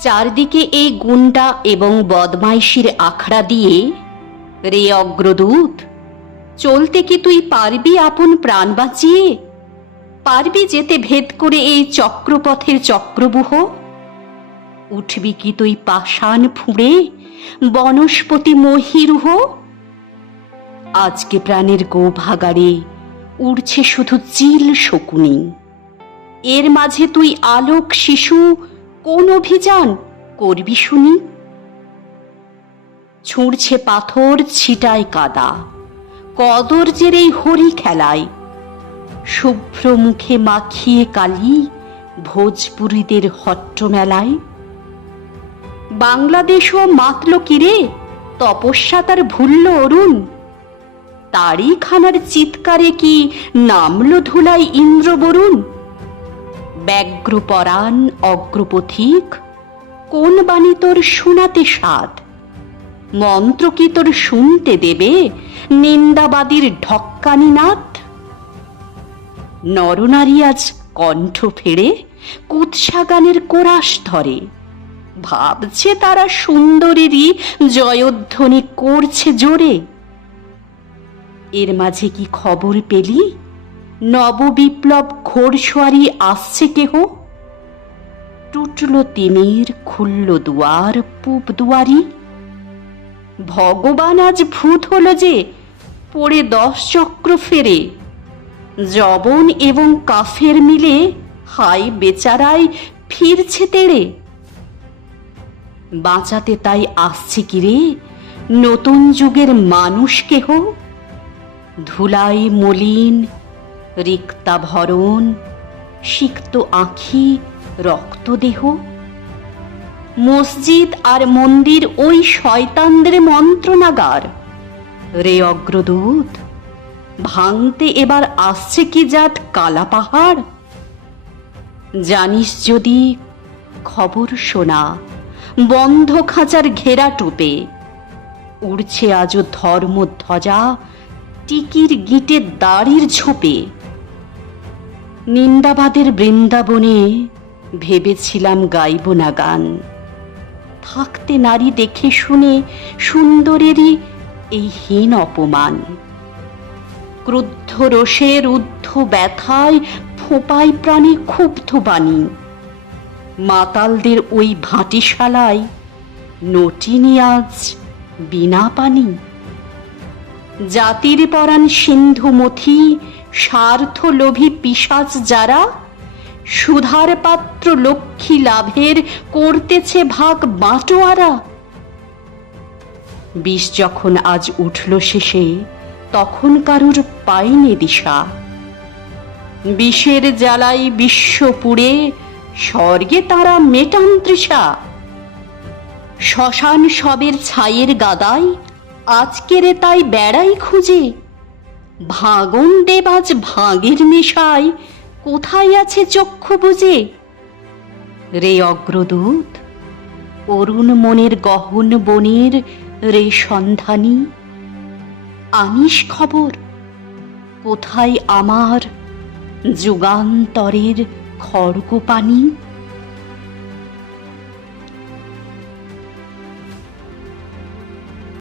চারদিকে এই গুন্ডা এবং বদমাইশির আখড়া দিয়ে, রে অগ্রদূত, চলতে কি তুই পারবি আপন প্রাণ বাঁচিয়ে? পারবি যেতে ভেদ করে এই চক্রপথের চক্রবুহ? উঠবি কি তুই পাষাণ ফুঁড়ে, বনস্পতি মহিরুহ? আজকে প্রাণের গোভাগারে উড়ছে শুধু চিল শকুনি। এর মাঝে তুই আলোক শিশু কোন অভিযান করবি শুনি? ছুঁড়ছে পাথর ছিটায় কাদা কদর্জের এই হরি খেলায়। শুভ্র মুখে মাখিয়ে কালি ভোজপুরীদের হট্ট মেলায় বাংলাদেশও মাতল কিরে, তপস্যা তার ভুলল অরুণ। তারই খানার চিৎকারে কি নামল ধুলাই ইন্দ্র বরুণ ব্যগ্রপরাণ অগ্রপথিক, কোন বাণী তোর শোনাতে সাদ মন্ত্র কি তোর শুনতে দেবে, নিন্দাবাদীর ঢক্কানি নাথ? নরনারী আজ কণ্ঠ ফেড়ে কুৎসা গানের কোরাস ধরে। ভাবছে তারা সুন্দরীরই জয়ধ্বনি করছে জোরে। এর মাঝে কি খবর পেলি? নববিপ্লব ঘোড়সোয়ারি আসছে কেহ? টুটল তিমির, খুলল দুয়ার, পূব দুয়ারি। ভগবান আজ ভূত হল যে, পড়ে দশ চক্র ফেরে। জবন এবং কাফের মিলে হাই বেচারায় ফিরছে তেড়ে। বাঁচাতে তাই আসছে কি রে? নতুন যুগের মানুষ কেহ? ধুলাই মলিন রিক্তা ভরণ সিক্ত আঁখি, রক্তদেহ। মসজিদ আর মন্দির ওই শয়তানদের মন্ত্রণাগার। রে অগ্রদূত, ভাঙতে এবার আসছে কি জাত কালা পাহাড়? জানিস যদি খবর শোনা, বন্ধ খাঁচার ঘেরা টোপে, উড়ছে আজও ধর্মধ্বজা, টিকির গিটে দাড়ির ঝোপে। নিন্দাবাদের বৃন্দাবনে ভেবেছিলাম গাইব না গান। থাকতে নারী দেখে শুনে সুন্দরেরই এই হীন অপমান। ক্রুদ্ধ রোষের ঊর্ধ্ব ব্যথায় ফোপাই প্রাণী ক্ষুব্ধ বাণী। মাতালদের ওই ভাটিশালায় নটিনি আজ বিনা পানি জাতির পরাণ সিন্ধু মথি স্বার্থ লোভী পিসাচ যারা সুধার পাত্র লক্ষ্মী লাভের করতেছে ভাগ বাটোয়ারা। বিষ যখন আজ উঠল শেষে, তখন কারুর পাইনি দিশা। বিষের জ্বালাই বিশ্ব পুড়ে স্বর্গে তারা মেটান তৃষা। শ্মশান সবের ছাইয়ের গাদায়, আজকেরে তাই বেড়াই খুঁজে। ভাগন দেব আজ ভাগের নেশায়, কোথায় আছে চক্ষু বুঝে? রে অগ্রদূত, অরুণ মনের গহন বনের রে সন্ধানী, আনিস খবর, কোথায় আমার যুগান্তরের খড়গ পানি